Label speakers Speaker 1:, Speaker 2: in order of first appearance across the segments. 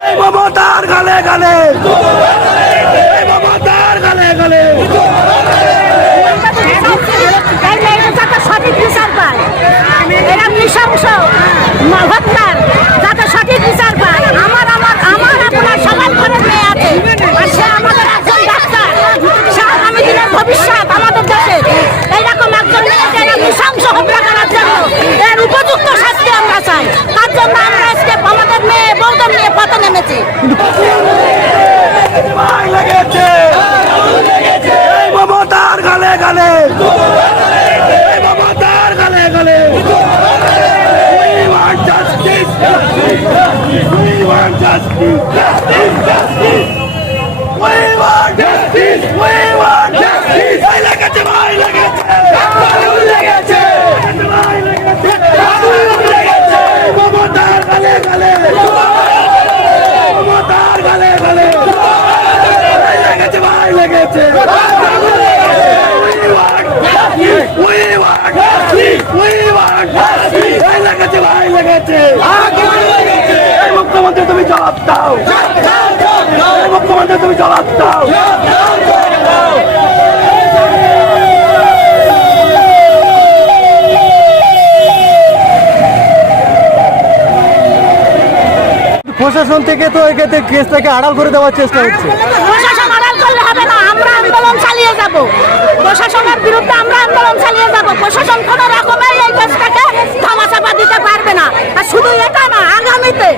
Speaker 1: মমতার গালে গালে। মমতার গালে গালে।
Speaker 2: সঠিক বিচার পায়? এরা নৃশংস হত্যার যাতে সঠিক বিচার পায় আমার আমার আমার আপনার সবার ঘরে মেয়ে আছে আর সে আমাদের একজন ডাক্তার সে আগামী দিনের ভবিষ্যৎ আমাদের দেশে এইরকম একজন মেয়েকে এরা নৃশংস হত্যা করার জন্য এর উপযুক্ত শাস্তি আমরা চাই তার জন্য আমরা আজকে আমাদের মেয়ে বৌদ্ধ নিয়ে পথে নেমেছি।
Speaker 1: দাও। মুখ্যমন্ত্রী তুমি জবাব দাও।
Speaker 3: প্রশাসন থেকে তো এক্ষেত্রে কেসটাকে আড়াল করে দেওয়ার চেষ্টা হচ্ছে।
Speaker 2: প্রশাসন আড়াল করলে হবে না আমরা আন্দোলন চালিয়ে যাব। প্রশাসনের বিরুদ্ধে আমরা আন্দোলন চালিয়ে যাব। প্রশাসন কোনো রকমের এই কাজটাকে ধামাচাপা দিতে পারবে না। আর শুধু এটা না আগামীতে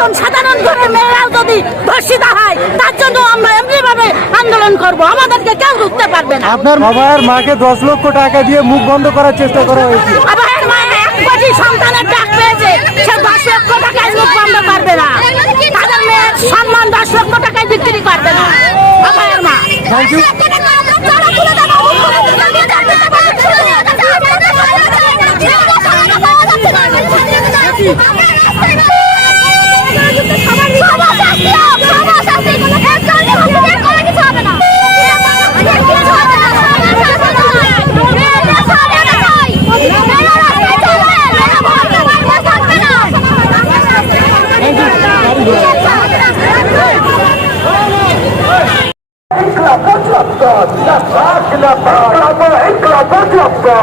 Speaker 2: মতন সাধারণ ঘরে মেয়েরাও যদি ধর্ষিত হয় তার জন্য আমরা এমনিভাবে আন্দোলন করব। আমাদেরকে কেউ রুখতে পারবে না।
Speaker 3: আপনার বাবার মাকে দশ লক্ষ টাকা দিয়ে মুখ বন্ধ করার চেষ্টা করা হয়েছে।
Speaker 2: আবার মায়ের এক কোটি সন্তানের ডাক পেয়েছে সে দশ লক্ষ টাকায় মুখ বন্ধ করবে না। তাদের মেয়ের সম্মান দশ লক্ষ টাকায় বিক্রি করবে না। মা
Speaker 3: thank you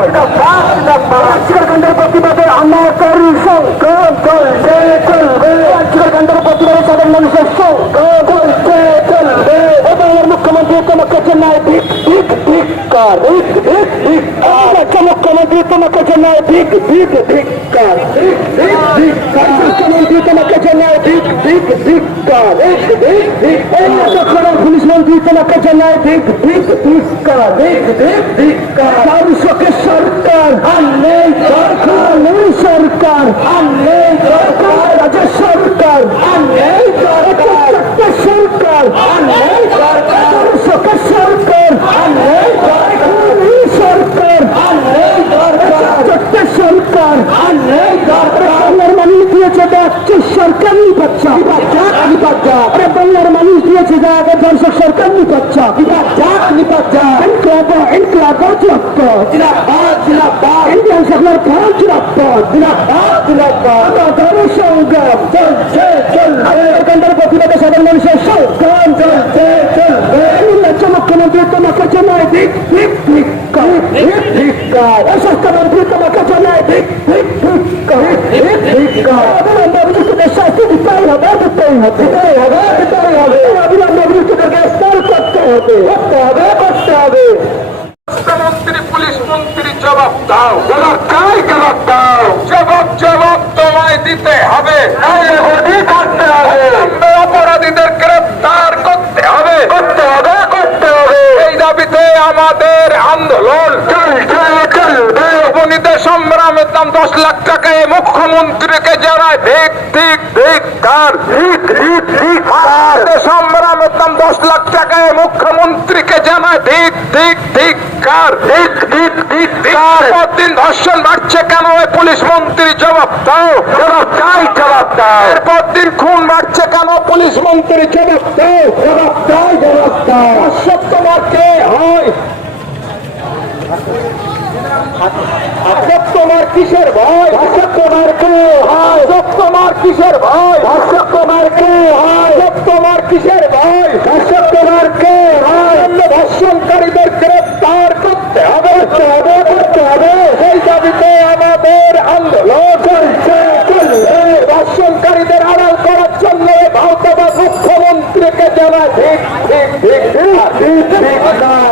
Speaker 3: da parte da parte. ভিক ভিক ভিক্কার মুখ্যমন্ত্রী তোমাকে চেন্নাই ভিক ভিক ভিক্কার ভিক ভিক ভিক্কার মুখ্যমন্ত্রী তোমাকে চেন্নাই ভিক ভিক ভিক্কার ভিক ভিক ভিক পুলিশ মন্ত্রী তোমাকে চেন্নাই ভিক ভিক ভিক্কার ভিক ভিক ভিক্কার চারশোকে সরকার আনলে সরকার নেই সরকার আনলে সরকার রাজ্য সরকার আনলে সরকার সরকার আনলে সরকার চারশোকে সরকার আনলে সরকার নেই সরকার আনলে সরকার চট্টে সরকার আনলে সরকার বাংলার মানুষ দিয়েছে বাচ্চা সরকারি বাচ্চা বাচ্চা বাচ্চা আরে বাংলার মানুষ জায়গা দর্শক সরকার নিপাচ্ছা বাচ্চা নিপাচ্ছা ইনকলাব ইনকলাব চক্কর জিনাবাদ জিনাবাদ ইন্ডিয়ান সরকার ভারত জিনাবাদ জিনাবাদ জিনাবাদ আমাদের সংগ্রাম চলছে চলবে এখানকার প্রতিবাদে সাধারণ মানুষের সংগ্রাম চলছে চলবে রাজ্য মুখ্যমন্ত্রী তোমাকে জানায় দিক দিক দিক দিক স্বাস্থ্যমন্ত্রী তোমাকে জানায় দিক দিক দিক শাস্তি দিতেই হবে দিতেই হবে দিতেই হবে দিতেই হবে হবে করতে হবে করতে হবে।
Speaker 4: মন্ত্রী পুলিশ মন্ত্রী জবাব দাও। জবাব চাই জবাব দাও? জবাব জবাব তোমায় দিতে হবে। করতে হবে? অপরাধীদের গ্রেফতার করতে হবে। করতে হবে করতে হবে। এই দাবিতে আমাদের আন্দোলন। চলছে দাম দশ লাখ টাকায় মুখ্যমন্ত্রীকে জানায় ভিক ভিক ভিক কার ভিক ভিক ভিক সংগ্রামের দাম দশ লাখ টাকায় মুখ্যমন্ত্রীকে জানায় ভিক ভিক ভিক কার? ভিক ভিক ভিক কার? দিন ধর্ষণ বাড়ছে কেন? ওই পুলিশ মন্ত্রী জবাব দাও। জবাব চাই জবাব দাও। এরপর দিন খুন বাড়ছে কেন? পুলিশ মন্ত্রী জবাব দাও। জবাব দাও জবাব দাও। সত্য মারকে হয়। সত্য
Speaker 3: তোমার কিসের ভয়? দর্শক তোমার কে হয়? তোমার কিসের ভয়? দর্শক তোমার কে হয়? তোমার কিসের ভয়? দর্শক তোমার কে হয়? ধর্ষণকারীদের গ্রেফতার করতে হবে করতে হবে করতে হবে সেই দাবিতে আমাদের আন্দোলন চলছে চলবে ধর্ষণকারীদের আড়াল করার জন্য ভারতবাদ মুখ্যমন্ত্রীকে জানায় ঠিক ঠিক ঠিক ঠিক ঠিক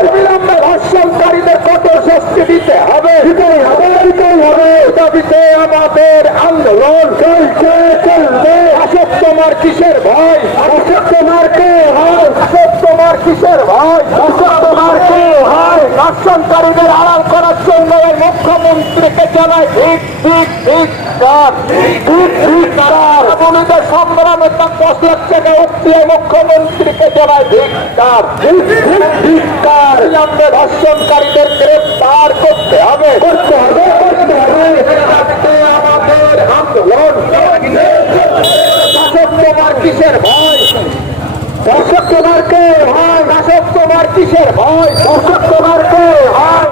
Speaker 3: অবিলম্বে ধর্ষণকারীদের কঠোর শাস্তি দিতে হবে দিতেই হবে দিতেই হবে দাবিতে আমাদের আন্দোলন চলছে, চলবে। অশোক তোমার কিসের ভয়? অশোক তোমার কে হয়? অশোক তোমার কিসের ভয়? অশোক তোমার কে হয়? ধর্ষণকারীদের আড়াল করার জন্য মুখ্যমন্ত্রীকে জানায় ঠিক ঠিক ঠিক মুখ্যমন্ত্রীকে জানায় ঠিক গ্রেফতার করতে হবে। করতে হবে কিসের ভয় দর্শক তোমার কে ভয় শাসক তোমার কিসের ভয় দর্শক তোমার কে